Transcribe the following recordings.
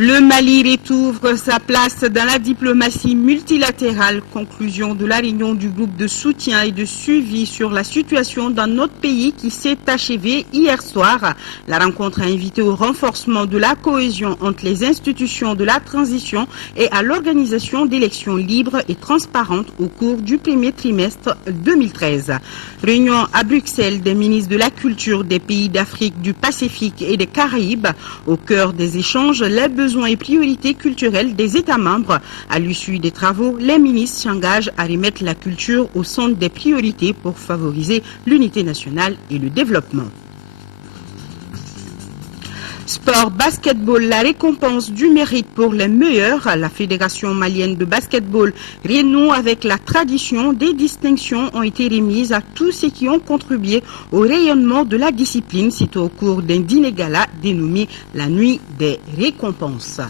Le Mali retrouve sa place dans la diplomatie multilatérale. Conclusion de la réunion du groupe de soutien et de suivi sur la situation dans notre pays qui s'est achevée hier soir. La rencontre a invité au renforcement de la cohésion entre les institutions de la transition et à l'organisation d'élections libres et transparentes au cours du premier trimestre 2013. Réunion à Bruxelles des ministres de la culture des pays d'Afrique, du Pacifique et des Caraïbes. Au cœur des échanges, les besoins et priorités culturelles des États membres. À l'issue des travaux, les ministres s'engagent à remettre la culture au centre des priorités pour favoriser l'unité nationale et le développement. Sport basketball, la récompense du mérite pour les meilleurs. La Fédération malienne de basketball renoue avec la tradition. Des distinctions ont été remises à tous ceux qui ont contribué au rayonnement de la discipline, sitôt au cours d'un dîner gala dénommé la Nuit des récompenses.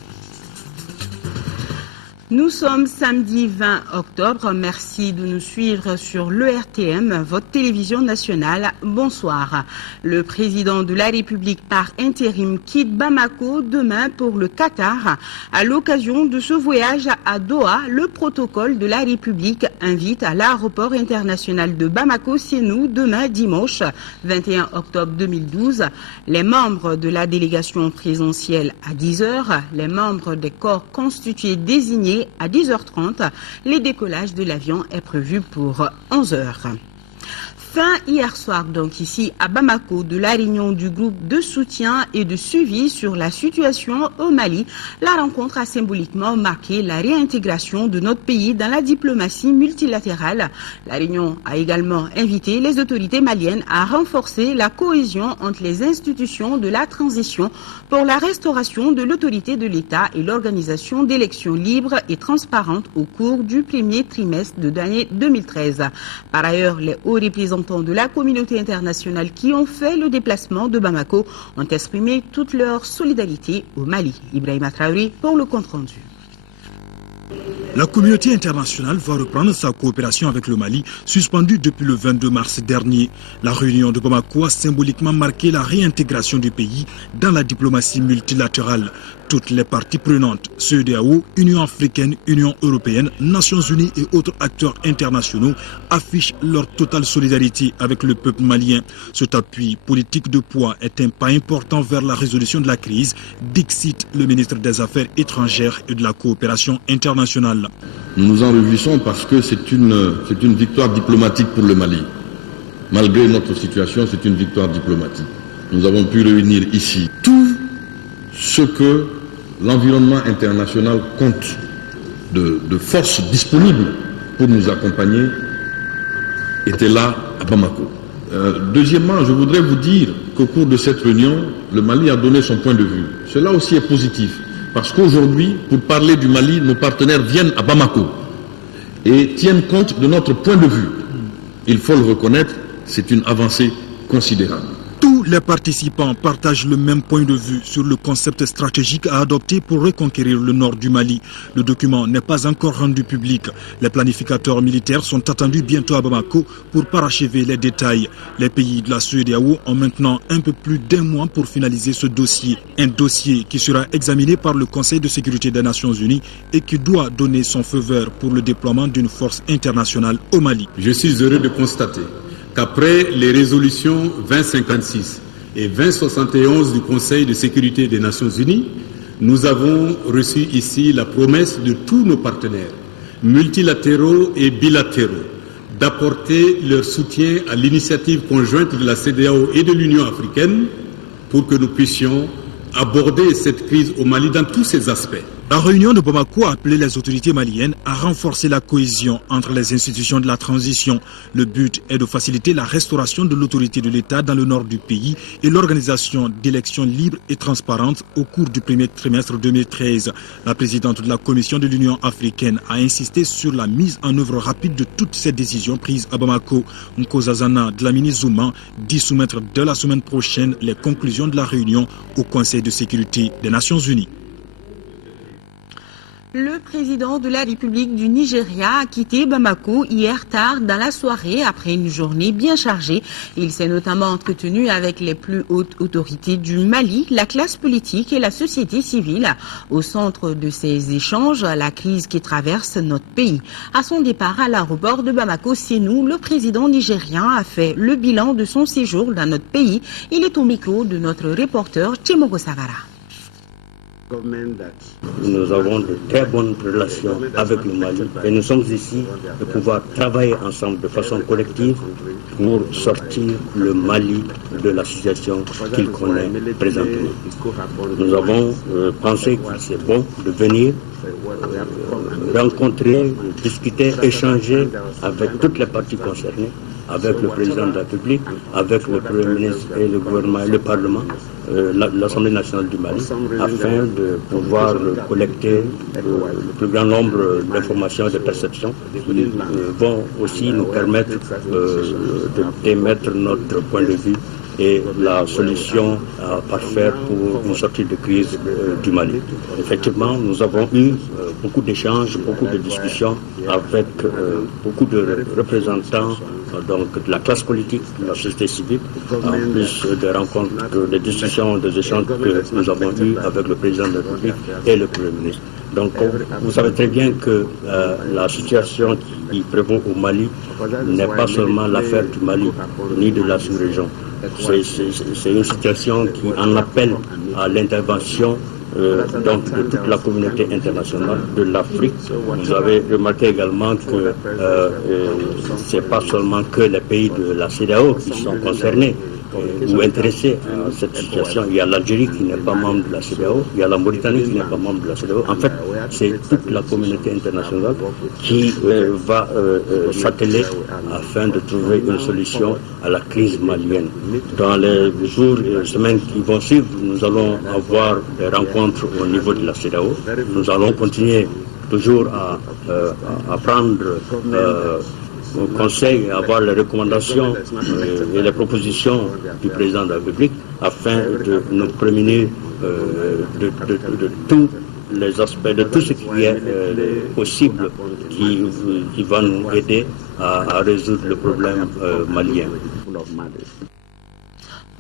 Nous sommes samedi 20 octobre. Merci de nous suivre sur l'ERTM, votre télévision nationale. Bonsoir. Le président de la République par intérim quitte Bamako demain pour le Qatar. À l'occasion de ce voyage à Doha, le protocole de la République invite à l'aéroport international de Bamako-Sénou demain dimanche 21 octobre 2012 les membres de la délégation présidentielle à 10h, les membres des corps constitués désignés à 10h30. Le décollage de l'avion est prévu pour 11h. Fin hier soir, donc ici à Bamako, de la réunion du groupe de soutien et de suivi sur la situation au Mali. La rencontre a symboliquement marqué la réintégration de notre pays dans la diplomatie multilatérale. La réunion a également invité les autorités maliennes à renforcer la cohésion entre les institutions de la transition pour la restauration de l'autorité de l'État et l'organisation d'élections libres et transparentes au cours du premier trimestre de l'année 2013. Par ailleurs, les hauts représentants de la communauté internationale qui ont fait le déplacement de Bamako ont exprimé toute leur solidarité au Mali. Ibrahima Traoré pour le compte-rendu. La communauté internationale va reprendre sa coopération avec le Mali, suspendue depuis le 22 mars dernier. La réunion de Bamako a symboliquement marqué la réintégration du pays dans la diplomatie multilatérale. Toutes les parties prenantes, CEDEAO, Union africaine, Union européenne, Nations unies et autres acteurs internationaux affichent leur totale solidarité avec le peuple malien. Cet appui politique de poids est un pas important vers la résolution de la crise, dixit le ministre des Affaires étrangères et de la coopération internationale. Nous nous en réjouissons parce que c'est une victoire diplomatique pour le Mali. Malgré notre situation, c'est une victoire diplomatique. Nous avons pu réunir ici tout ce que l'environnement international compte de forces disponibles pour nous accompagner était là à Bamako. Deuxièmement, je voudrais vous dire qu'au cours de cette réunion, le Mali a donné son point de vue. Cela aussi est positif, parce qu'aujourd'hui, pour parler du Mali, nos partenaires viennent à Bamako et tiennent compte de notre point de vue. Il faut le reconnaître, c'est une avancée considérable. Tous les participants partagent le même point de vue sur le concept stratégique à adopter pour reconquérir le nord du Mali. Le document n'est pas encore rendu public. Les planificateurs militaires sont attendus bientôt à Bamako pour parachever les détails. Les pays de la CEDEAO ont maintenant un peu plus d'un mois pour finaliser ce dossier. Un dossier qui sera examiné par le Conseil de sécurité des Nations Unies et qui doit donner son feu vert pour le déploiement d'une force internationale au Mali. Je suis heureux de constater qu'après les résolutions 2056 et 2071 du Conseil de sécurité des Nations Unies, nous avons reçu ici la promesse de tous nos partenaires, multilatéraux et bilatéraux, d'apporter leur soutien à l'initiative conjointe de la CEDEAO et de l'Union africaine pour que nous puissions aborder cette crise au Mali dans tous ses aspects. La réunion de Bamako a appelé les autorités maliennes à renforcer la cohésion entre les institutions de la transition. Le but est de faciliter la restauration de l'autorité de l'État dans le nord du pays et l'organisation d'élections libres et transparentes au cours du premier trimestre 2013. La présidente de la Commission de l'Union africaine a insisté sur la mise en œuvre rapide de toutes ces décisions prises à Bamako. Nkozazana Dlamini Zouma dit soumettre dès la semaine prochaine les conclusions de la réunion au Conseil de sécurité des Nations Unies. Le président de la République du Nigeria a quitté Bamako hier tard dans la soirée après une journée bien chargée. Il s'est notamment entretenu avec les plus hautes autorités du Mali, la classe politique et la société civile. Au centre de ces échanges, la crise qui traverse notre pays. À son départ à l'aéroport de Bamako-Sénou, le président nigérien a fait le bilan de son séjour dans notre pays. Il est au micro de notre reporter Timogo Savara. Nous avons de très bonnes relations avec le Mali et nous sommes ici de pouvoir travailler ensemble de façon collective pour sortir le Mali de la situation qu'il connaît présentement. Nous avons pensé qu'il c'est bon de venir rencontrer, discuter, échanger avec toutes les parties concernées, avec le président de la République, avec le Premier ministre et le gouvernement et le Parlement, l'Assemblée nationale du Mali, afin de pouvoir collecter le plus grand nombre d'informations et de perceptions qui vont aussi nous permettre d'émettre notre point de vue et la solution à parfaire pour une sortie de crise du Mali. Effectivement, nous avons eu beaucoup d'échanges, beaucoup de discussions avec beaucoup de représentants donc, de la classe politique, de la société civile, en plus des rencontres, des discussions, des échanges que nous avons eus avec le président de la République et le Premier ministre. Donc vous savez très bien que la situation qui prévaut au Mali n'est pas seulement l'affaire du Mali, ni de la sous-région. C'est une situation qui en appelle à l'intervention donc de toute la communauté internationale, de l'Afrique. Vous avez remarqué également que ce n'est pas seulement que les pays de la CEDEAO qui sont concernés ou intéressés à cette situation. Il y a l'Algérie qui n'est pas membre de la CEDEAO, il y a la Mauritanie qui n'est pas membre de la CEDEAO. En fait, c'est toute la communauté internationale qui va s'atteler afin de trouver une solution à la crise malienne. Dans les jours et semaines qui vont suivre, nous allons avoir des rencontres au niveau de la CEDEAO. Nous allons continuer toujours à prendre au Conseil et avoir les recommandations et les propositions du président de la République afin de nous prémunir de tous les aspects, de tout ce qui est possible qui va nous aider à résoudre le problème malien.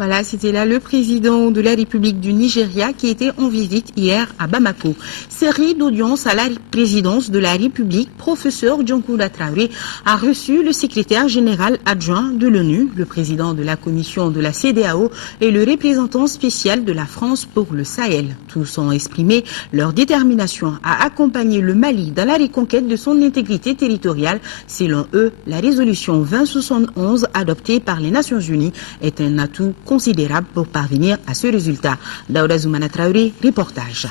Voilà, c'était là le président de la République du Nigeria qui était en visite hier à Bamako. Série d'audience à la présidence de la République, professeur Dionkouda Traoré a reçu le secrétaire général adjoint de l'ONU, le président de la commission de la CEDEAO et le représentant spécial de la France pour le Sahel. Tous ont exprimé leur détermination à accompagner le Mali dans la reconquête de son intégrité territoriale. Selon eux, la résolution 2071 adoptée par les Nations Unies est un atout considérable pour parvenir à ce résultat. Daouda Zoumana Traoré, reportage.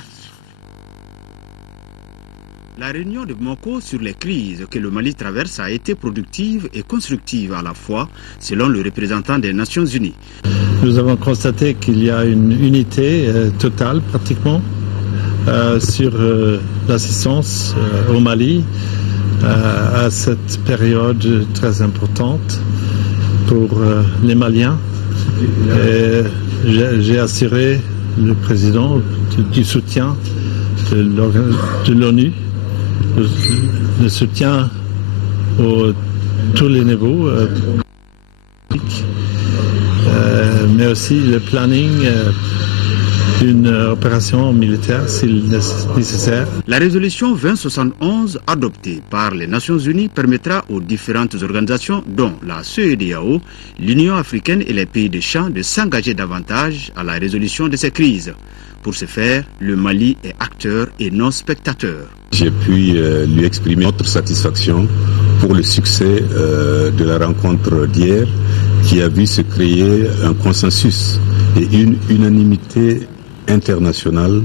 La réunion de Bamako sur les crises que le Mali traverse a été productive et constructive à la fois, selon le représentant des Nations Unies. Nous avons constaté qu'il y a une unité totale pratiquement sur l'assistance au Mali à cette période très importante pour les Maliens. J'ai assuré le président du soutien de l'ONU, le soutien à tous les niveaux, mais aussi le planning d'une opération militaire s'il est nécessaire. La résolution 2071 adoptée par les Nations Unies permettra aux différentes organisations, dont la CEDEAO, l'Union africaine et les pays de Champ, de s'engager davantage à la résolution de ces crises. Pour ce faire, le Mali est acteur et non spectateur. J'ai pu lui exprimer notre satisfaction pour le succès de la rencontre d'hier qui a vu se créer un consensus et une unanimité internationale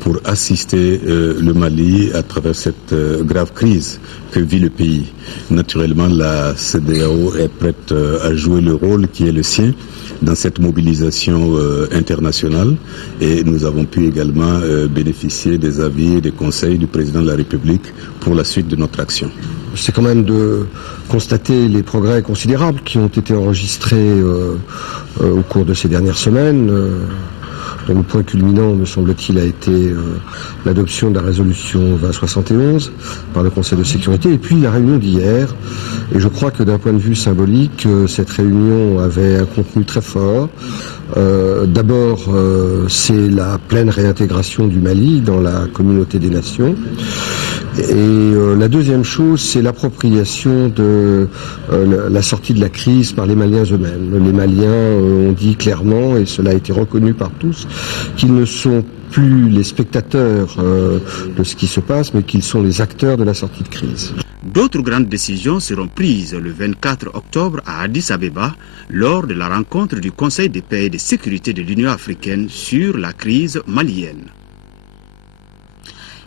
pour assister le Mali à travers cette grave crise que vit le pays. Naturellement, la CEDEAO est prête à jouer le rôle qui est le sien dans cette mobilisation internationale et nous avons pu également bénéficier des avis et des conseils du président de la République pour la suite de notre action. C'est quand même de constater les progrès considérables qui ont été enregistrés au cours de ces dernières semaines. dont le point culminant, me semble-t-il, a été l'adoption de la résolution 2071 par le Conseil de sécurité, et puis la réunion d'hier. Et je crois que d'un point de vue symbolique, cette réunion avait un contenu très fort. D'abord, c'est la pleine réintégration du Mali dans la communauté des nations. Et la deuxième chose, c'est l'appropriation de la sortie de la crise par les Maliens eux-mêmes. Les Maliens ont dit clairement, et cela a été reconnu par tous, qu'ils ne sont plus les spectateurs de ce qui se passe, mais qu'ils sont les acteurs de la sortie de crise. D'autres grandes décisions seront prises le 24 octobre à Addis Abeba lors de la rencontre du Conseil de paix et de sécurité de l'Union africaine sur la crise malienne.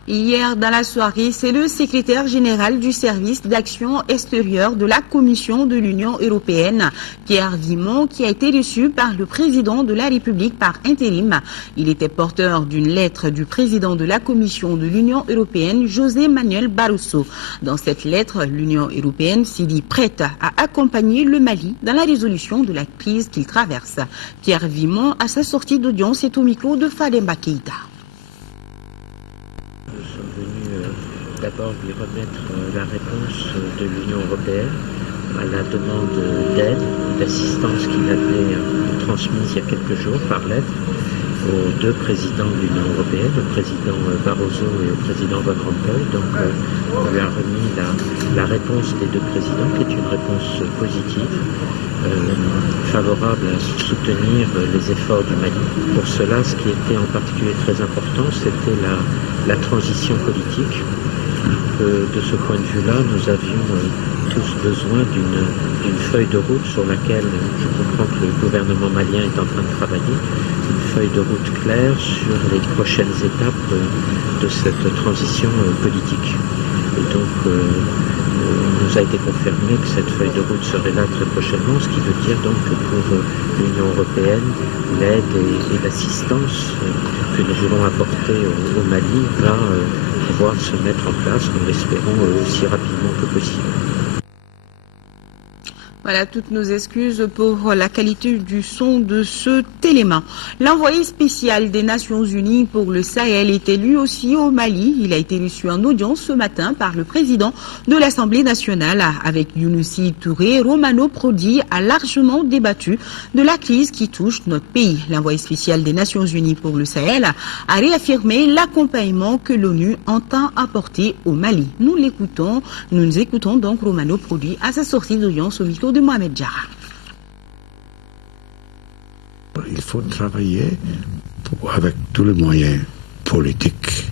Hier, dans la soirée, c'est le secrétaire général du service d'action extérieure de la Commission de l'Union européenne, Pierre Vimont, qui a été reçu par le président de la République par intérim. Il était porteur d'une lettre du président de la Commission de l'Union européenne, José Manuel Barroso. Dans cette lettre, l'Union européenne s'est dit prête à accompagner le Mali dans la résolution de la crise qu'il traverse. Pierre Vimont, à sa sortie d'audience, est au micro de Fademba Keïta. D'abord lui remettre la réponse de l'Union européenne à la demande d'aide, d'assistance qu'il avait transmise il y a quelques jours par lettre aux deux présidents de l'Union européenne, au président Barroso et au président Van Rompuy. Donc on lui a remis la réponse des deux présidents, qui est une réponse positive, favorable à soutenir les efforts du Mali. Pour cela, ce qui était en particulier très important, c'était la transition politique. De ce point de vue-là, nous avions tous besoin d'une feuille de route sur laquelle je comprends que le gouvernement malien est en train de travailler, une feuille de route claire sur les prochaines étapes de cette transition politique. Et donc, il nous a été confirmé que cette feuille de route serait là très prochainement, ce qui veut dire donc que pour l'Union européenne, l'aide et l'assistance que nous voulons apporter au Mali va pouvoir se mettre en place, nous l'espérons, aussi rapidement que possible. Voilà, toutes nos excuses pour la qualité du son de ce téléman. L'envoyé spécial des Nations Unies pour le Sahel était lui aussi au Mali. Il a été reçu en audience ce matin par le président de l'Assemblée nationale. Avec Younousi Touré, Romano Prodi a largement débattu de la crise qui touche notre pays. L'envoyé spécial des Nations Unies pour le Sahel a réaffirmé l'accompagnement que l'ONU entend apporter au Mali. Nous écoutons donc Romano Prodi à sa sortie d'audience au micro de Mohamed Jarrah. Il faut travailler avec tous les moyens politiques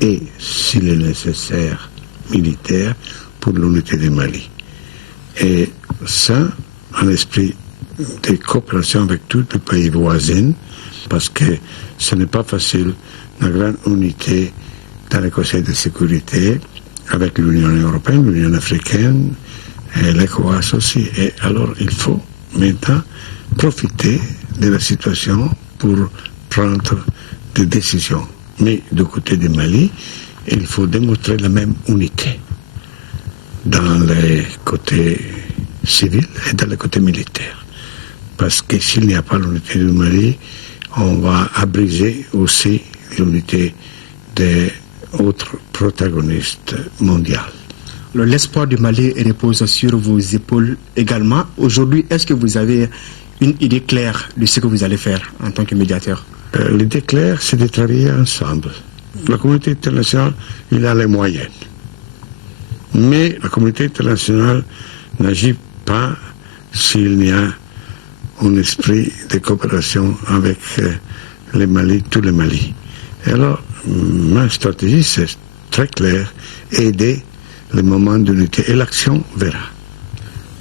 et, s'il est nécessaire, militaires pour l'unité du Mali. Et ça, en esprit de coopération avec tous les pays voisins, parce que ce n'est pas facile, la grande unité dans le Conseil de sécurité avec l'Union européenne, l'Union africaine, et l'ECOWAS aussi. Et alors, il faut maintenant profiter de la situation pour prendre des décisions. Mais du côté du Mali, il faut démontrer la même unité dans les côtés civils et dans les côtés militaires. Parce que s'il n'y a pas l'unité du Mali, on va abriser aussi l'unité des autres protagonistes mondiaux. L'espoir du Mali repose sur vos épaules également. Aujourd'hui, est-ce que vous avez une idée claire de ce que vous allez faire en tant que médiateur? L'idée claire, c'est de travailler ensemble. La communauté internationale, il a les moyens. Mais la communauté internationale n'agit pas s'il n'y a un esprit de coopération avec les Mali, tous les Mali. Et alors, ma stratégie, c'est très clair, aider le moment d'unité et l'action verra.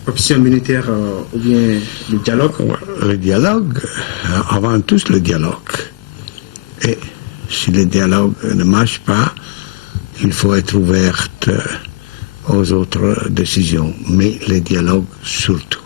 Option militaire ou bien le dialogue? Le dialogue, avant tout le dialogue. Et si le dialogue ne marche pas, il faut être ouverte aux autres décisions, mais le dialogue surtout.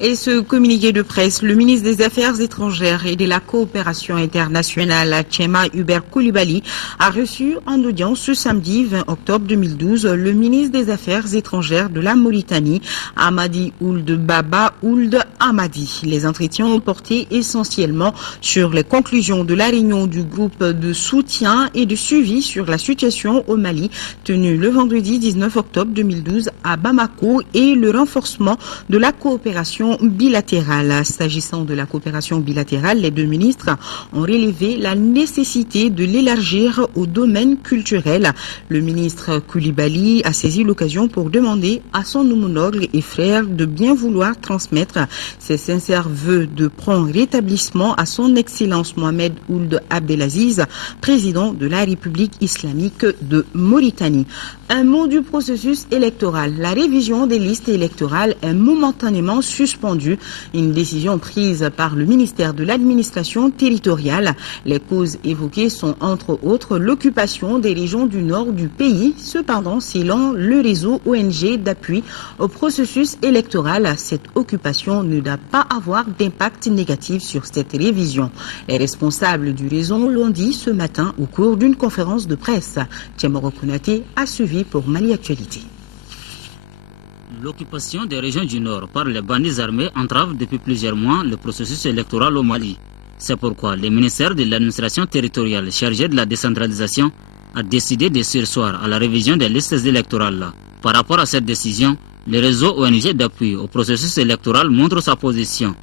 Et ce communiqué de presse, le ministre des Affaires étrangères et de la coopération internationale, Tchema Hubert Coulibaly, a reçu en audience ce samedi 20 octobre 2012 le ministre des Affaires étrangères de la Mauritanie, Hamadi Ould Baba Ould Hamadi. Les entretiens ont porté essentiellement sur les conclusions de la réunion du groupe de soutien et de suivi sur la situation au Mali, tenue le vendredi 19 octobre 2012 à Bamako, et le renforcement de la coopération bilatérale. S'agissant de la coopération bilatérale, les deux ministres ont relevé la nécessité de l'élargir au domaine culturel. Le ministre Coulibaly a saisi l'occasion pour demander à son homologue et frère de bien vouloir transmettre ses sincères vœux de prompt rétablissement à son Excellence Mohamed Ould Abdelaziz, président de la République islamique de Mauritanie. Un mot du processus électoral. La révision des listes électorales est momentanément suspendue. Une décision prise par le ministère de l'administration territoriale. Les causes évoquées sont entre autres l'occupation des régions du nord du pays. Cependant, selon le réseau ONG d'appui au processus électoral, cette occupation ne doit pas avoir d'impact négatif sur cette révision. Les responsables du réseau l'ont dit ce matin au cours d'une conférence de presse. Tchemoro Konaté a suivi pour Mali Actualité. L'occupation des régions du Nord par les bandits armés entrave depuis plusieurs mois le processus électoral au Mali. C'est pourquoi le ministère de l'administration territoriale chargé de la décentralisation a décidé de surseoir à la révision des listes électorales. Par rapport à cette décision, le réseau ONG d'appui au processus électoral montre sa position.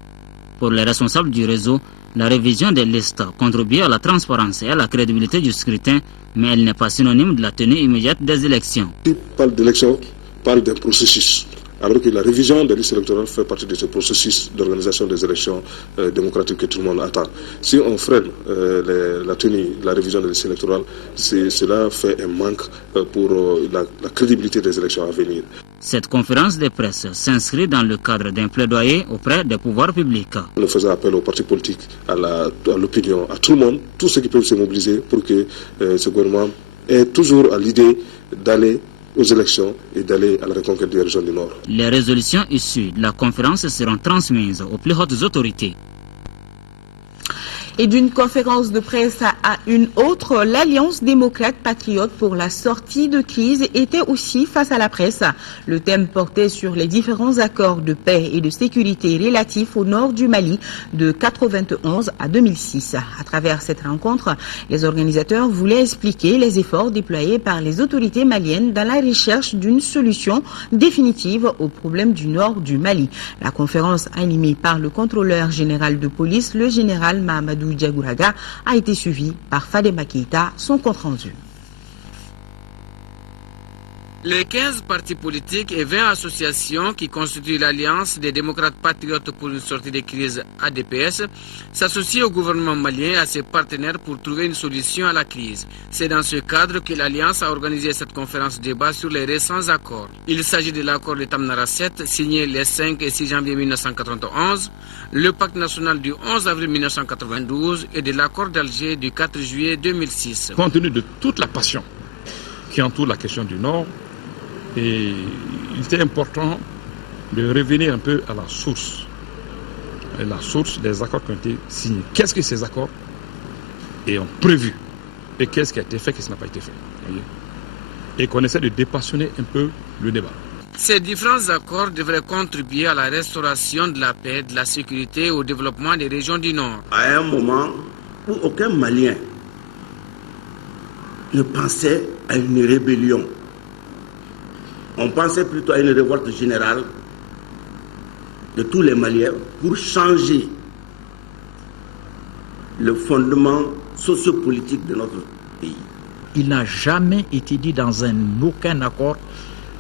Pour les responsables du réseau, la révision des listes contribue à la transparence et à la crédibilité du scrutin, mais elle n'est pas synonyme de la tenue immédiate des élections. Qui parle d'élection parle d'un processus, alors que la révision des listes électorales fait partie de ce processus d'organisation des élections démocratiques que tout le monde attend. Si on freine la révision des listes électorales, cela fait un manque pour la crédibilité des élections à venir. Cette conférence de presse s'inscrit dans le cadre d'un plaidoyer auprès des pouvoirs publics. Nous faisons appel aux partis politiques, à l'opinion, à tout le monde, tous ceux qui peuvent se mobiliser pour que ce gouvernement ait toujours à l'idée d'aller aux élections et d'aller à la reconquête des régions du Nord. Les résolutions issues de la conférence seront transmises aux plus hautes autorités. Et d'une conférence de presse à une autre, l'Alliance démocrate patriote pour la sortie de crise était aussi face à la presse. Le thème portait sur les différents accords de paix et de sécurité relatifs au nord du Mali de 1991 à 2006. À travers cette rencontre, les organisateurs voulaient expliquer les efforts déployés par les autorités maliennes dans la recherche d'une solution définitive au problème du nord du Mali. La conférence animée par le contrôleur général de police, le général Mahamadou Diagouraga, a été suivi par Fadema Keïta, son compte rendu. Les 15 partis politiques et 20 associations qui constituent l'Alliance des démocrates patriotes pour une sortie de crise ADPS s'associent au gouvernement malien et à ses partenaires pour trouver une solution à la crise. C'est dans ce cadre que l'Alliance a organisé cette conférence débat sur les récents accords. Il s'agit de l'accord de Tamnara 7 signé les 5 et 6 janvier 1991, le pacte national du 11 avril 1992 et de l'accord d'Alger du 4 juillet 2006. Compte tenu de toute la passion qui entoure la question du Nord, et il était important de revenir un peu à la source des accords qui ont été signés. Qu'est-ce que ces accords ont prévu et qu'est-ce qui a été fait, qu'est-ce qui n'a pas été fait. Et qu'on essaie de dépassionner un peu le débat. Ces différents accords devraient contribuer à la restauration de la paix, de la sécurité et au développement des régions du Nord. À un moment où aucun Malien ne pensait à une rébellion, on pensait plutôt à une révolte générale de tous les Maliens pour changer le fondement sociopolitique de notre pays. Il n'a jamais été dit dans aucun accord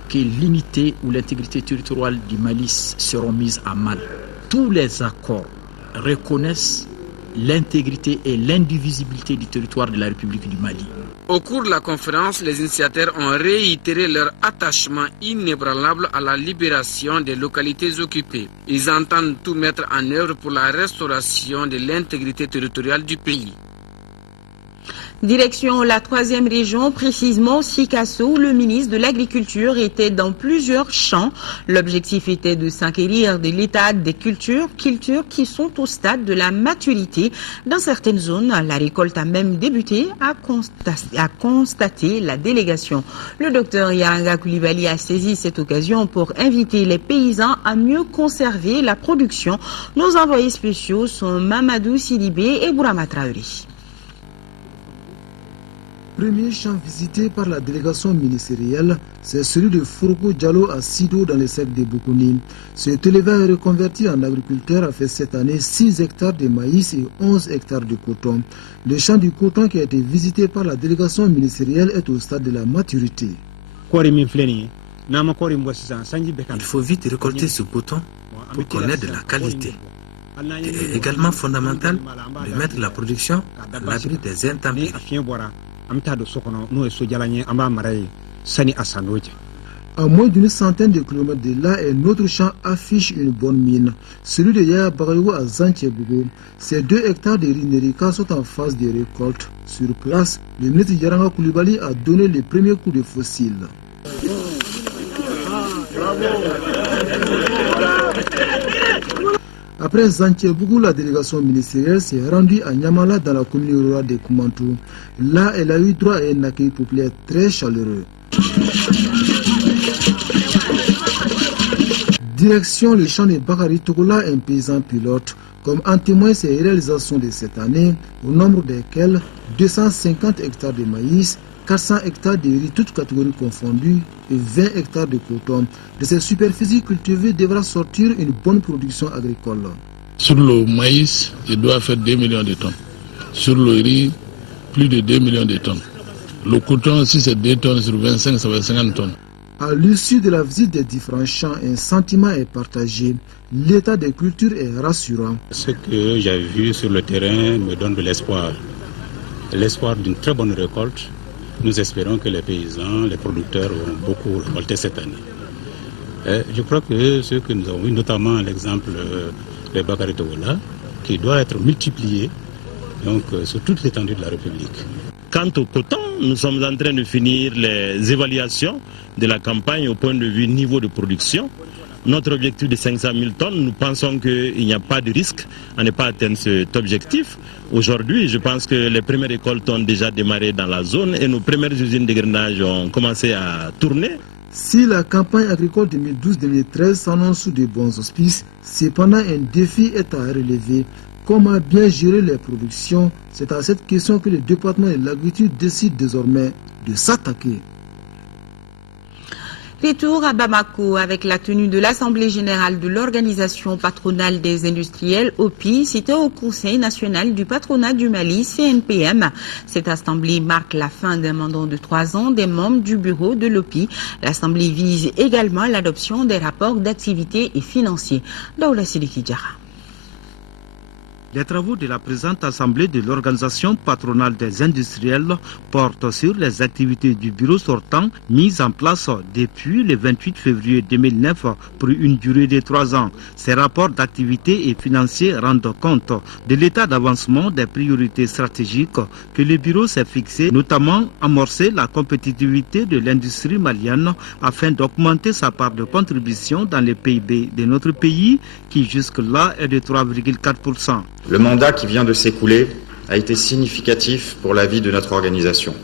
que l'unité ou l'intégrité territoriale du Mali seront mises à mal. Tous les accords reconnaissent l'intégrité et l'indivisibilité du territoire de la République du Mali. Au cours de la conférence, les initiateurs ont réitéré leur attachement inébranlable à la libération des localités occupées. Ils entendent tout mettre en œuvre pour la restauration de l'intégrité territoriale du pays. Direction la 3e région, précisément Sikasso, où le ministre de l'Agriculture était dans plusieurs champs. L'objectif était de s'enquérir de l'état des cultures qui sont au stade de la maturité. Dans certaines zones, la récolte a même débuté, a constaté la délégation. Le docteur Yaranga Koulibaly a saisi cette occasion pour inviter les paysans à mieux conserver la production. Nos envoyés spéciaux sont Mamadou Sidibé et Bourama Traoré. Premier champ visité par la délégation ministérielle, c'est celui de Fourgo Diallo à Sido dans les secs de Boukouni. Cet éleveur reconverti en agriculteur a fait cette année 6 hectares de maïs et 11 hectares de coton. Le champ du coton qui a été visité par la délégation ministérielle est au stade de la maturité. Il faut vite récolter ce coton pour connaître de la qualité. Il est également fondamental de mettre la production à l'abri des intempéries. À moins d'une centaine de kilomètres de là, un autre champ affiche une bonne mine. Celui de Yaya Bagayo à Zantiebougou. Ces 2 hectares de Rinerika sont en phase de récolte. Sur place, le ministre Yaranga Koulibaly a donné les premiers coups de fossiles. Après Zantiebougou, la délégation ministérielle s'est rendue à Nyamala dans la commune rurale de Koumantou. Là, elle a eu droit à un accueil populaire très chaleureux. Direction le champ de Bakari Togola, un paysan pilote. Comme en témoignent ses réalisations de cette année, au nombre desquelles 250 hectares de maïs, 400 hectares de riz, toutes catégories confondues, et 20 hectares de coton. De ces superficies cultivées devra sortir une bonne production agricole. Sur le maïs, il doit faire 2 millions de tonnes. Sur le riz, plus de 2 millions de tonnes. Le coton aussi, c'est 2 tonnes sur 25, ça va 50 tonnes. À l'issue de la visite des différents champs, un sentiment est partagé. L'état des cultures est rassurant. Ce que j'ai vu sur le terrain me donne de l'espoir. L'espoir d'une très bonne récolte. Nous espérons que les paysans, les producteurs vont beaucoup récolter cette année. Et je crois que ce que nous avons vu, notamment l'exemple de Bakari Togola, qui doit être multiplié donc, sur toute l'étendue de la République. Quant au coton, nous sommes en train de finir les évaluations de la campagne au point de vue niveau de production. Notre objectif de 500 000 tonnes, nous pensons qu'il n'y a pas de risque à ne pas atteindre cet objectif. Aujourd'hui, je pense que les premières récoltes ont déjà démarré dans la zone et nos premières usines de grainage ont commencé à tourner. Si la campagne agricole 2012-2013 s'annonce sous de bons auspices, cependant un défi est à relever. Comment bien gérer les productions? C'est à cette question que le département de l'agriculture décide désormais de s'attaquer. Retour à Bamako avec la tenue de l'Assemblée générale de l'Organisation patronale des industriels, OPI, citée au Conseil national du patronat du Mali, CNPM. Cette assemblée marque la fin d'un mandat de 3 ans des membres du bureau de l'OPI. L'assemblée vise également l'adoption des rapports d'activité et financiers. Daoula Sidiki Diarra. Les travaux de la présente assemblée de l'Organisation patronale des industriels portent sur les activités du bureau sortant mises en place depuis le 28 février 2009 pour une durée de 3 ans. Ces rapports d'activité et financiers rendent compte de l'état d'avancement des priorités stratégiques que le bureau s'est fixé, notamment amorcer la compétitivité de l'industrie malienne afin d'augmenter sa part de contribution dans le PIB de notre pays qui jusque-là est de 3,4%. Le mandat qui vient de s'écouler a été significatif pour la vie de notre organisation.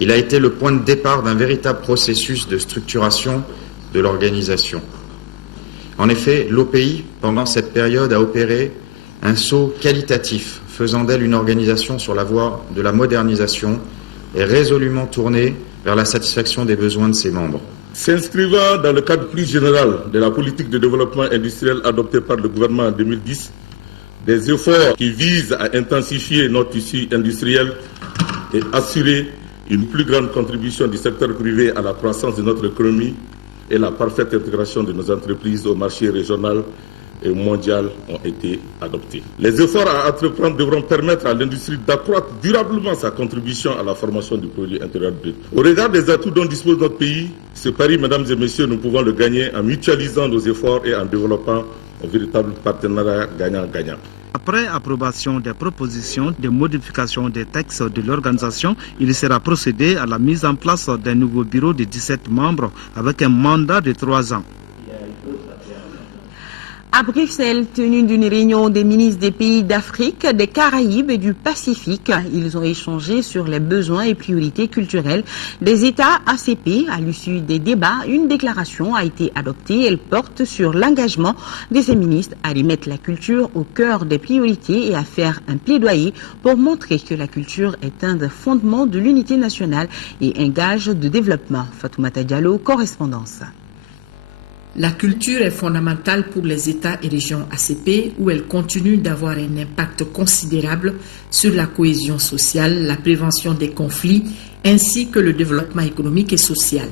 Il a été le point de départ d'un véritable processus de structuration de l'organisation. En effet, l'OPI, pendant cette période, a opéré un saut qualitatif, faisant d'elle une organisation sur la voie de la modernisation et résolument tournée vers la satisfaction des besoins de ses membres. S'inscrivant dans le cadre plus général de la politique de développement industriel adoptée par le gouvernement en 2010, des efforts qui visent à intensifier notre tissu industriel et assurer une plus grande contribution du secteur privé à la croissance de notre économie et la parfaite intégration de nos entreprises au marché régional et mondial ont été adoptés. Les efforts à entreprendre devront permettre à l'industrie d'accroître durablement sa contribution à la formation du produit intérieur brut. Au regard des atouts dont dispose notre pays, ce pari, mesdames et messieurs, nous pouvons le gagner en mutualisant nos efforts et en développant un véritable partenariat gagnant-gagnant. Après approbation des propositions de modification des textes de l'organisation, il sera procédé à la mise en place d'un nouveau bureau de 17 membres avec un mandat de 3 ans. À Bruxelles, tenue d'une réunion des ministres des pays d'Afrique, des Caraïbes et du Pacifique, ils ont échangé sur les besoins et priorités culturelles des États ACP. À l'issue des débats, une déclaration a été adoptée. Elle porte sur l'engagement de ces ministres à remettre la culture au cœur des priorités et à faire un plaidoyer pour montrer que la culture est un des fondements de l'unité nationale et un gage de développement. Fatoumata Diallo, correspondance. La culture est fondamentale pour les États et régions ACP où elle continue d'avoir un impact considérable sur la cohésion sociale, la prévention des conflits ainsi que le développement économique et social.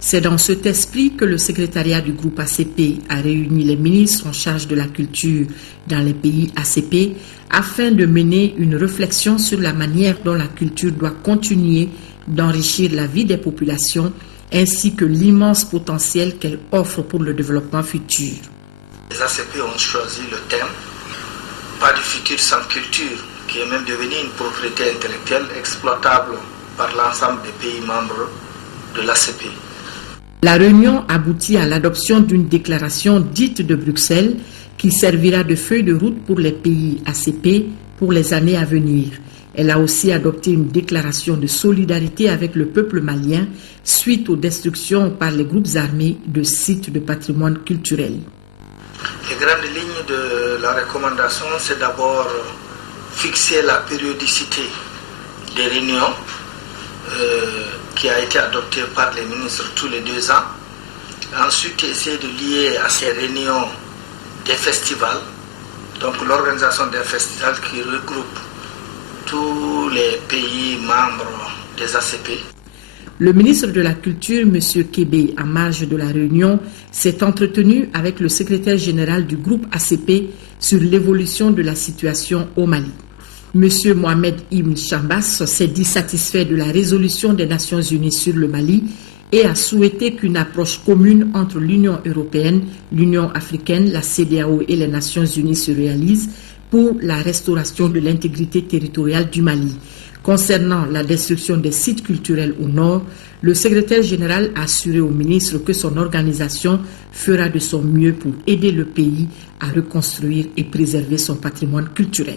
C'est dans cet esprit que le secrétariat du groupe ACP a réuni les ministres en charge de la culture dans les pays ACP afin de mener une réflexion sur la manière dont la culture doit continuer d'enrichir la vie des populations ainsi que l'immense potentiel qu'elle offre pour le développement futur. Les ACP ont choisi le thème « Pas de futur sans culture » qui est même devenu une propriété intellectuelle exploitable par l'ensemble des pays membres de l'ACP. La réunion aboutit à l'adoption d'une déclaration dite de Bruxelles qui servira de feuille de route pour les pays ACP pour les années à venir. Elle a aussi adopté une déclaration de solidarité avec le peuple malien suite aux destructions par les groupes armés de sites de patrimoine culturel. Les grandes lignes de la recommandation, c'est d'abord fixer la périodicité des réunions qui a été adoptée par les ministres tous les 2 ans. Ensuite, essayer de lier à ces réunions des festivals, donc l'organisation d'un festival qui regroupe tous les pays membres des ACP. Le ministre de la Culture, M. Kébé, à marge de la réunion, s'est entretenu avec le secrétaire général du groupe ACP sur l'évolution de la situation au Mali. M. Mohamed Ibn Chambas s'est dit satisfait de la résolution des Nations Unies sur le Mali et a souhaité qu'une approche commune entre l'Union européenne, l'Union africaine, la CEDEAO et les Nations Unies se réalise pour la restauration de l'intégrité territoriale du Mali. Concernant la destruction des sites culturels au nord, le secrétaire général a assuré au ministre que son organisation fera de son mieux pour aider le pays à reconstruire et préserver son patrimoine culturel.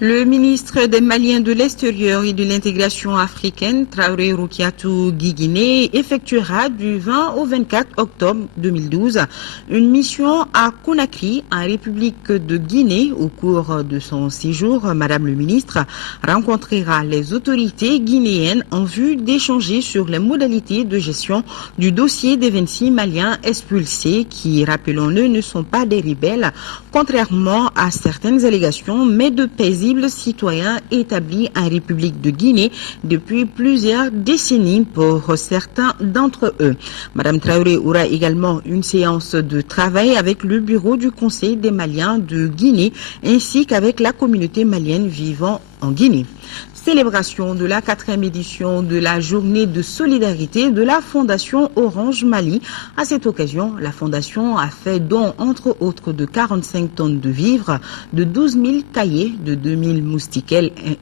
Le ministre des Maliens de l'extérieur et de l'intégration africaine, Traoré Roukiatou Guiguiné, effectuera du 20 au 24 octobre 2012 une mission à Conakry, en République de Guinée. Au cours de son séjour, Madame le ministre rencontrera les autorités guinéennes en vue d'échanger sur les modalités de gestion du dossier des 26 Maliens expulsés qui, rappelons-le, ne sont pas des rebelles, contrairement à certaines allégations, mais de paisibles citoyens établis en République de Guinée depuis plusieurs décennies pour certains d'entre eux. Madame Traoré aura également une séance de travail avec le bureau du Conseil des Maliens de Guinée ainsi qu'avec la communauté malienne vivant en Guinée. Célébration de la 4e édition de la journée de solidarité de la Fondation Orange Mali. À cette occasion, la Fondation a fait don, entre autres, de 45 tonnes de vivres, de 12 000 cahiers, de 2 000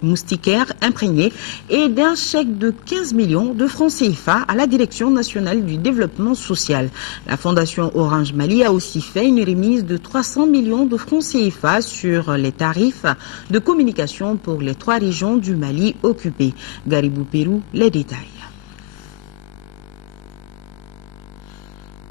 moustiquaires imprégnés et d'un chèque de 15 millions de francs CFA à la Direction nationale du développement social. La Fondation Orange Mali a aussi fait une remise de 300 millions de francs CFA sur les tarifs de communication pour les 3 régions du Mali occupées. Garibou Pérou, les détails.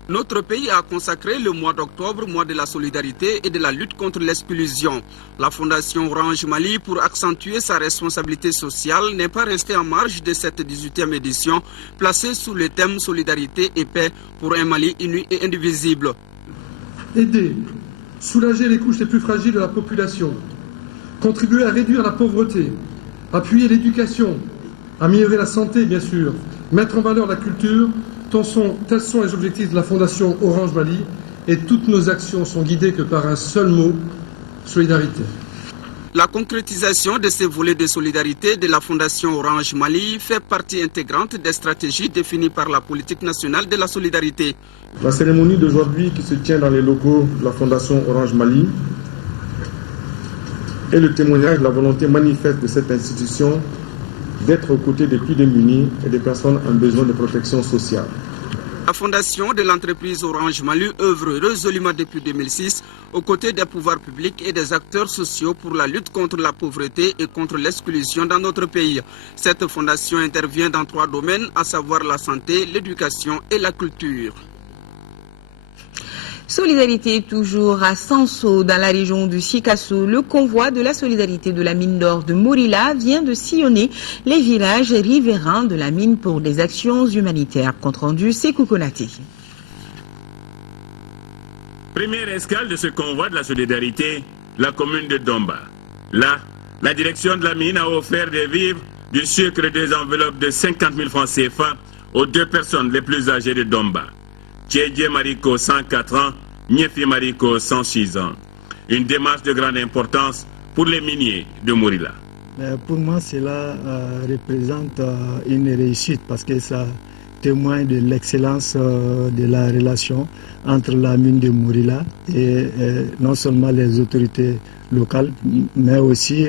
Notre pays a consacré le mois d'octobre, mois de la solidarité et de la lutte contre l'exclusion. La Fondation Orange Mali, pour accentuer sa responsabilité sociale, n'est pas restée en marge de cette 18e édition, placée sous le thème Solidarité et paix pour un Mali uni et indivisible. Aider, soulager les couches les plus fragiles de la population, contribuer à réduire la pauvreté, appuyer l'éducation, améliorer la santé, bien sûr, mettre en valeur la culture, tels sont les objectifs de la Fondation Orange Mali et toutes nos actions sont guidées que par un seul mot, solidarité. La concrétisation de ces volets de solidarité de la Fondation Orange Mali fait partie intégrante des stratégies définies par la politique nationale de la solidarité. La cérémonie d'aujourd'hui qui se tient dans les locaux de la Fondation Orange Mali est le témoignage de la volonté manifeste de cette institution d'être aux côtés des plus démunis et des personnes en besoin de protection sociale. La fondation de l'entreprise Orange Mali œuvre résolument depuis 2006 aux côtés des pouvoirs publics et des acteurs sociaux pour la lutte contre la pauvreté et contre l'exclusion dans notre pays. Cette fondation intervient dans 3 domaines, à savoir la santé, l'éducation et la culture. Solidarité toujours à Sanso, dans la région du Sikasso. Le convoi de la solidarité de la mine d'or de Morila vient de sillonner les villages riverains de la mine pour des actions humanitaires. Compte rendu, Sékou Konaté. Première escale de ce convoi de la solidarité, la commune de Domba. Là, la direction de la mine a offert des vivres, du sucre et des enveloppes de 50 000 francs CFA aux 2 personnes les plus âgées de Domba. Tchédje Mariko, 104 ans, Nyefi Mariko, 106 ans. Une démarche de grande importance pour les miniers de Morila. Pour moi, cela représente une réussite parce que ça témoigne de l'excellence de la relation entre la mine de Morila et non seulement les autorités locales, mais aussi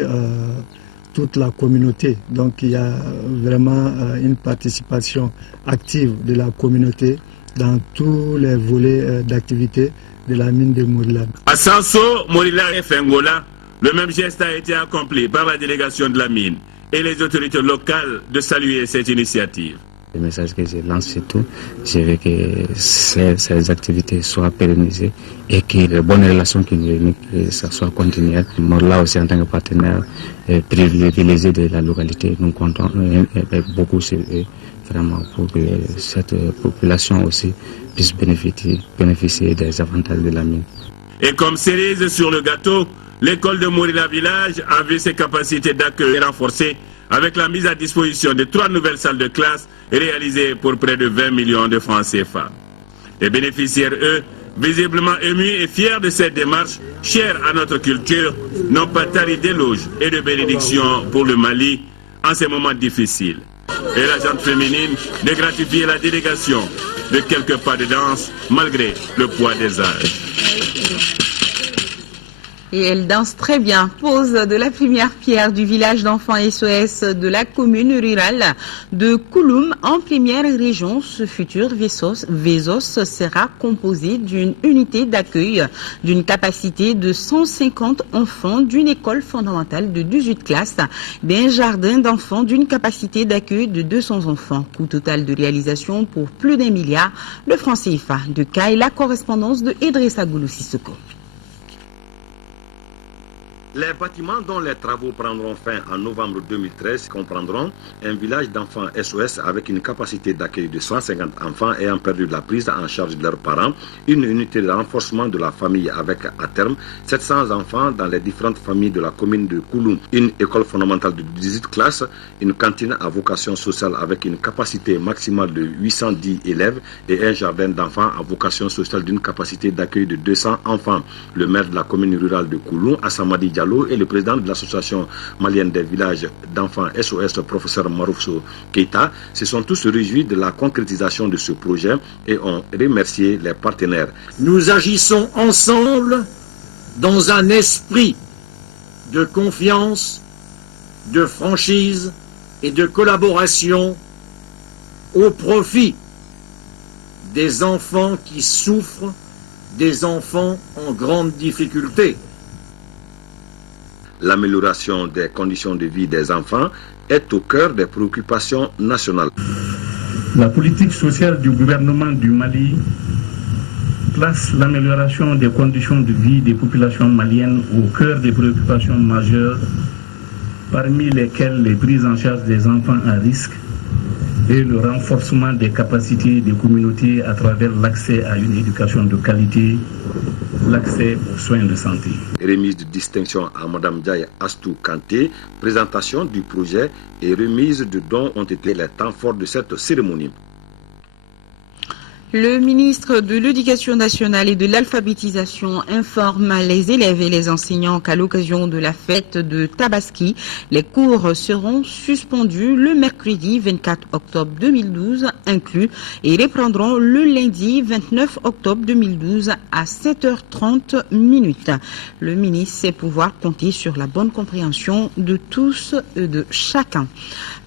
toute la communauté. Donc il y a vraiment une participation active de la communauté dans tous les volets d'activité de la mine de Morila. À Sanso, Morila et Fengola, le même geste a été accompli par la délégation de la mine et les autorités locales de saluer cette initiative. Le message que je lance surtout, je veux que ces activités soient pérennisées et que les bonnes relations qui nous unissent, que ça soit continuel. Morila aussi en tant que partenaire privilégié de la localité, nous comptons beaucoup sur eux. Vraiment pour que cette population aussi puisse bénéficier des avantages de la mine. Et comme cerise sur le gâteau, l'école de Morila Village a vu ses capacités d'accueil renforcées avec la mise à disposition de 3 nouvelles salles de classe réalisées pour près de 20 millions de francs CFA. Les bénéficiaires, eux, visiblement émus et fiers de cette démarche, chère à notre culture, n'ont pas tari d'éloges et de bénédictions pour le Mali en ces moments difficiles. Et la gente féminine de gratifier la délégation de quelques pas de danse malgré le poids des âges. Et elle danse très bien. Pose de la première pierre du village d'enfants SOS de la commune rurale de Kouloum en première région. Ce futur Vésos sera composé d'une unité d'accueil d'une capacité de 150 enfants, d'une école fondamentale de 18 classes, d'un jardin d'enfants d'une capacité d'accueil de 200 enfants. Coût total de réalisation pour plus d'1 milliard de francs CFA. De Caille, la correspondance de Idrissa Goulou Sissoko. Les bâtiments dont les travaux prendront fin en novembre 2013 comprendront un village d'enfants SOS avec une capacité d'accueil de 150 enfants ayant perdu la prise en charge de leurs parents, une unité de renforcement de la famille avec à terme 700 enfants dans les différentes familles de la commune de Kouloum, une école fondamentale de 18 classes, une cantine à vocation sociale avec une capacité maximale de 810 élèves et un jardin d'enfants à vocation sociale d'une capacité d'accueil de 200 enfants. Le maire de la commune rurale de Kouloum, Assamadi Diallo, et le président de l'association malienne des villages d'enfants SOS, professeur Maroufso Keita, se sont tous réjouis de la concrétisation de ce projet et ont remercié les partenaires. Nous agissons ensemble dans un esprit de confiance, de franchise et de collaboration au profit des enfants qui souffrent, des enfants en grande difficulté. L'amélioration des conditions de vie des enfants est au cœur des préoccupations nationales. La politique sociale du gouvernement du Mali place l'amélioration des conditions de vie des populations maliennes au cœur des préoccupations majeures, parmi lesquelles les prises en charge des enfants à risque et le renforcement des capacités des communautés à travers l'accès à une éducation de qualité, l'accès aux soins de santé. Remise de distinction à Mme Diaye Astou Kanté, présentation du projet et remise de dons ont été les temps forts de cette cérémonie. Le ministre de l'Éducation nationale et de l'alphabétisation informe les élèves et les enseignants qu'à l'occasion de la fête de Tabaski, les cours seront suspendus le mercredi 24 octobre 2012 inclus et reprendront le lundi 29 octobre 2012 à 7h30 minutes. Le ministre sait pouvoir compter sur la bonne compréhension de tous et de chacun.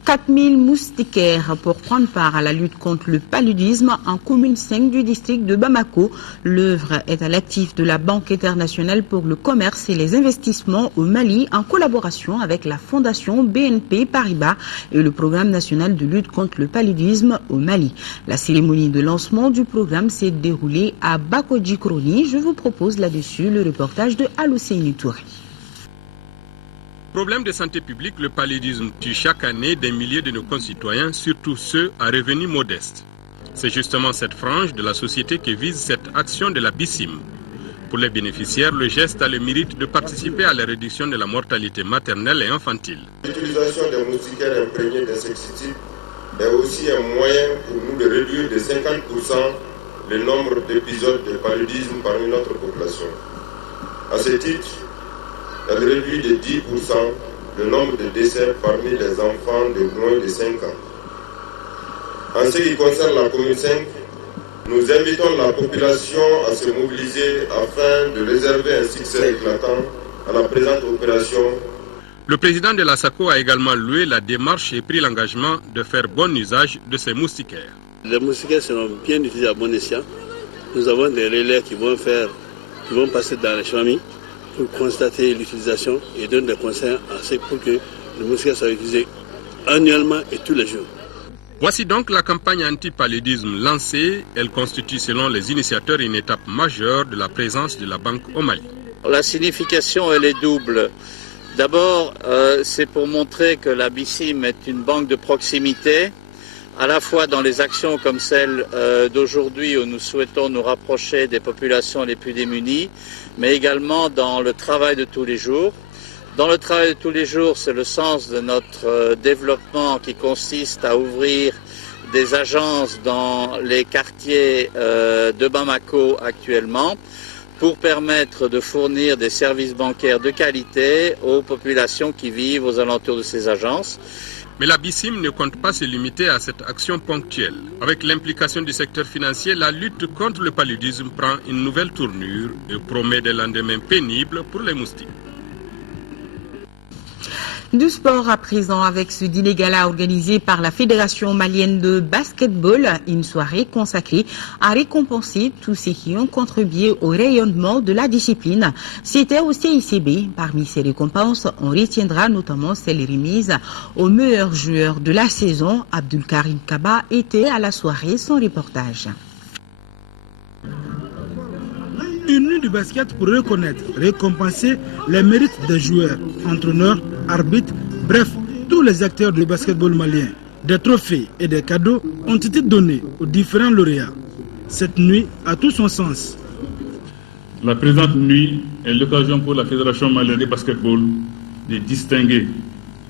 4000 moustiquaires pour prendre part à la lutte contre le paludisme en commune 5 du district de Bamako. L'œuvre est à l'actif de la Banque internationale pour le commerce et les investissements au Mali en collaboration avec la Fondation BNP Paribas et le programme national de lutte contre le paludisme au Mali. La cérémonie de lancement du programme s'est déroulée à Bakodji-Kroni. Je vous propose là-dessus le reportage de Alousseini Touré. Problème de santé publique, le paludisme tue chaque année des milliers de nos concitoyens, surtout ceux à revenus modestes. C'est justement cette frange de la société qui vise cette action de la BICIM. Pour les bénéficiaires, le geste a le mérite de participer à la réduction de la mortalité maternelle et infantile. L'utilisation des moustiquaires imprégnés d'insecticides est aussi un moyen pour nous de réduire de 50% le nombre d'épisodes de paludisme parmi notre population. À ce titre, elle réduit de 10% le nombre de décès parmi les enfants de moins de 5 ans. En ce qui concerne la commune 5, nous invitons la population à se mobiliser afin de réserver un succès éclatant à la présente opération. Le président de la SACO a également loué la démarche et pris l'engagement de faire bon usage de ces moustiquaires. Les moustiquaires seront bien utilisés à bon escient. Nous avons des relais qui vont passer dans les familles pour constater l'utilisation et donner des conseils pour que le moustiquaire soit utilisé annuellement et tous les jours. Voici donc la campagne anti-paludisme lancée. Elle constitue selon les initiateurs une étape majeure de la présence de la banque au Mali. La signification elle est double. D'abord, c'est pour montrer que la BICIM est une banque de proximité, à la fois dans les actions comme celle d'aujourd'hui où nous souhaitons nous rapprocher des populations les plus démunies, mais également dans le travail de tous les jours. Dans le travail de tous les jours, c'est le sens de notre développement qui consiste à ouvrir des agences dans les quartiers de Bamako actuellement pour permettre de fournir des services bancaires de qualité aux populations qui vivent aux alentours de ces agences. Mais la BICIM ne compte pas se limiter à cette action ponctuelle. Avec l'implication du secteur financier, la lutte contre le paludisme prend une nouvelle tournure et promet des lendemains pénibles pour les moustiques. Du sport à présent avec ce dîner gala organisé par la Fédération malienne de basketball, une soirée consacrée à récompenser tous ceux qui ont contribué au rayonnement de la discipline. C'était au CICB. Parmi ces récompenses, on retiendra notamment celles remises aux meilleurs joueurs de la saison. Abdulkarim Kaba était à la soirée, son reportage. Une nuit du basket pour reconnaître, récompenser les mérites des joueurs, entraîneurs, arbitres, bref, tous les acteurs du basketball malien. Des trophées et des cadeaux ont été donnés aux différents lauréats. Cette nuit a tout son sens. La présente nuit est l'occasion pour la Fédération malienne de basketball de distinguer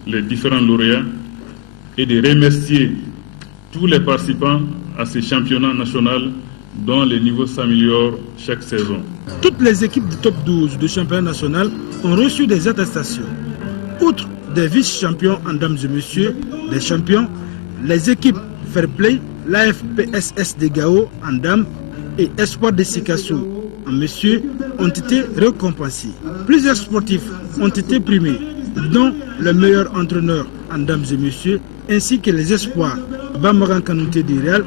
les différents lauréats et de remercier tous les participants à ces championnats nationaux dont les niveaux s'améliorent chaque saison. Toutes les équipes du top 12 du championnat national ont reçu des attestations. Outre des vice-champions en dames et messieurs, des champions, les équipes Fair Play, l'AFPSS de Gao en dames et Espoir de Sikasso en messieurs ont été récompensés. Plusieurs sportifs ont été primés, dont le meilleur entraîneur en dames et messieurs, ainsi que les espoirs Bamaran Kanouté du Real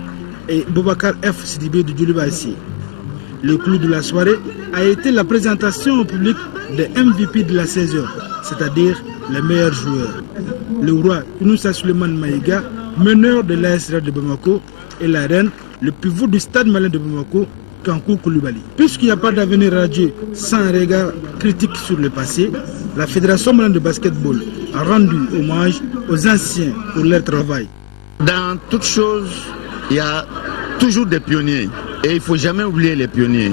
et Boubacar F. Sidibé du Djoulibaïsi. Le clou de la soirée a été la présentation au public des MVP de la saison, c'est-à-dire les meilleurs joueurs. Le roi Younoussa Suleiman Maïga, meneur de l'ASR de Bamako, et la reine, le pivot du stade malien de Bamako, Kankou Koulibaly. Puisqu'il n'y a pas d'avenir radieux sans un regard critique sur le passé, la Fédération malienne de basketball a rendu hommage aux anciens pour leur travail. Dans toute chose, il y a toujours des pionniers et il ne faut jamais oublier les pionniers.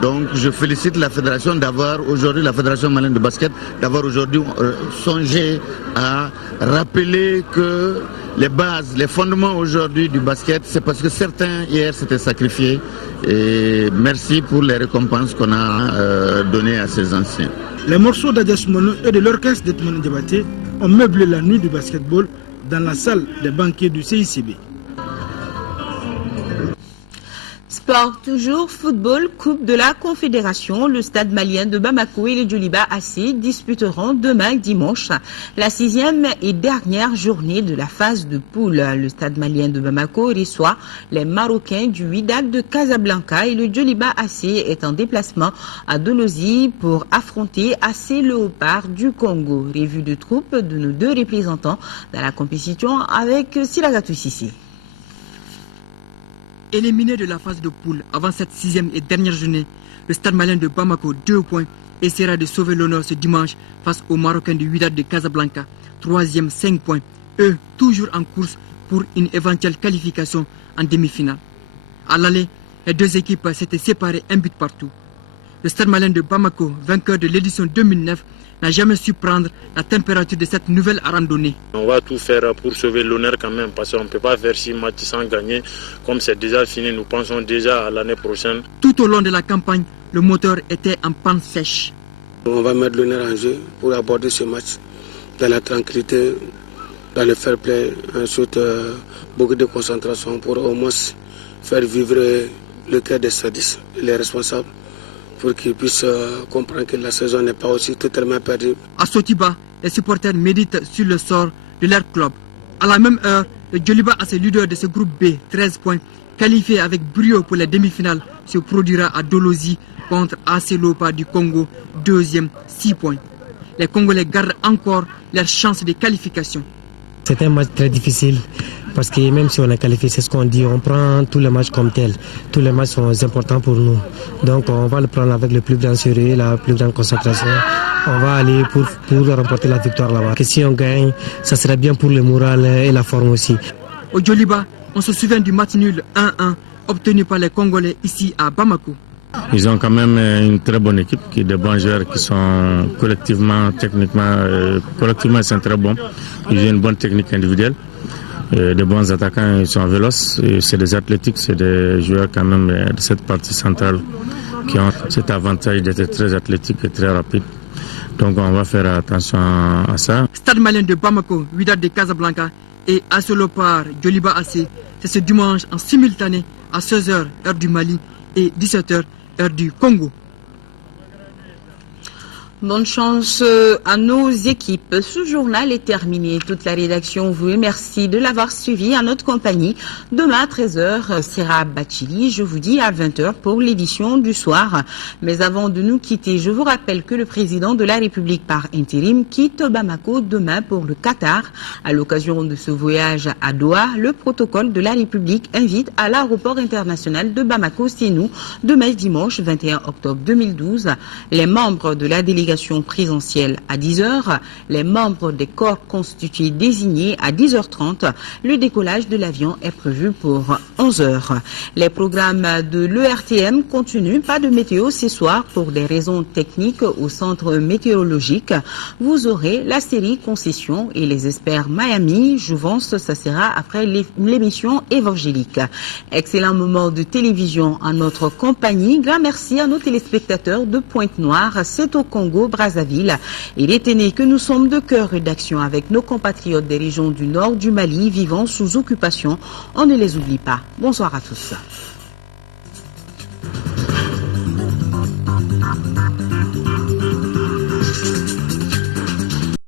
Donc je félicite la fédération d'avoir aujourd'hui, la fédération malienne de basket, d'avoir aujourd'hui songé à rappeler que les bases, les fondements aujourd'hui du basket, c'est parce que certains hier s'étaient sacrifiés. Et merci pour les récompenses qu'on a données à ces anciens. Les morceaux d'Adiasmono et de l'orchestre d'Edmond Diabaté ont meublé la nuit du basketball dans la salle des banquets du CICB. Sport toujours, football, Coupe de la Confédération. Le stade malien de Bamako et les Djoliba AC disputeront demain dimanche la 6e et dernière journée de la phase de poule. Le stade malien de Bamako reçoit les Marocains du Wydad de Casablanca et le Djoliba AC est en déplacement à Dolosi pour affronter AC Léopard du Congo. Revue de troupes de nos deux représentants dans la compétition avec Silagatou Sissi. Éliminé de la phase de poule avant cette 6e et dernière journée, le stade malien de Bamako, 2 points, essaiera de sauver l'honneur ce dimanche face aux Marocains du Wydad de Casablanca, 3e, 5 points, eux toujours en course pour une éventuelle qualification en demi-finale. À l'aller, les deux équipes s'étaient séparées un but partout. Le stade malien de Bamako, vainqueur de l'édition 2009, n'a jamais su prendre la température de cette nouvelle randonnée. On va tout faire pour sauver l'honneur quand même, parce qu'on ne peut pas faire 6 matchs sans gagner. Comme c'est déjà fini, nous pensons déjà à l'année prochaine. Tout au long de la campagne, le moteur était en panne sèche. On va mettre l'honneur en jeu pour aborder ce match dans la tranquillité, dans le fair play, ensuite beaucoup de concentration pour au moins faire vivre le cœur des services, les responsables, pour qu'ils puissent comprendre que la saison n'est pas aussi totalement perdue. À Sotiba, les supporters méditent sur le sort de leur club. À la même heure, le Djoliba AC, leader de ce groupe B, 13 points, qualifié avec brio pour les demi-finales, se produira à Dolosi contre AC Léopard du Congo, 2e, 6 points. Les Congolais gardent encore leur chance de qualification. C'est un match très difficile parce que même si on est qualifié, c'est ce qu'on dit, on prend tous les matchs comme tels. Tous les matchs sont importants pour nous. Donc on va le prendre avec le plus grand sérieux, la plus grande concentration. On va aller pour remporter la victoire là-bas. Que si on gagne, ça serait bien pour le moral et la forme aussi. Au Djoliba, on se souvient du match nul 1-1 obtenu par les Congolais ici à Bamako. Ils ont quand même une très bonne équipe, des bons joueurs qui sont collectivement, techniquement, collectivement ils sont très bons. Ils ont une bonne technique individuelle, des bons attaquants, ils sont véloces, c'est des athlétiques, c'est des joueurs quand même de cette partie centrale qui ont cet avantage d'être très athlétiques et très rapides. Donc on va faire attention à ça. Stade malien de Bamako, Wydad de Casablanca et AC Léopard Djoliba AC, c'est ce dimanche en simultané à 16h heure du Mali et 17h heure du Congo. Bonne chance à nos équipes. Ce journal est terminé. Toute la rédaction vous remercie de l'avoir suivi à notre compagnie. Demain à 13h, Sera Bachili. Je vous dis à 20h pour l'édition du soir. Mais avant de nous quitter, je vous rappelle que le président de la République par intérim quitte Bamako demain pour le Qatar. À l'occasion de ce voyage à Doha, le protocole de la République invite à l'aéroport international de Bamako-Sénou demain dimanche 21 octobre 2012 les membres de la délégation présentielle à 10h, les membres des corps constitués désignés à 10h30. Le décollage de l'avion est prévu pour 11h. Les programmes de l'ERTM continuent. Pas de météo ce soir pour des raisons techniques au centre météorologique. Vous aurez la série Concession et les experts Miami. Jouvence, ça sera après l'émission évangélique. Excellent moment de télévision en notre compagnie. Grand merci à nos téléspectateurs de Pointe-Noire. C'est au Congo Brazzaville. Et retenez que nous sommes de cœur rédaction avec nos compatriotes des régions du nord du Mali vivant sous occupation. On ne les oublie pas. Bonsoir à tous.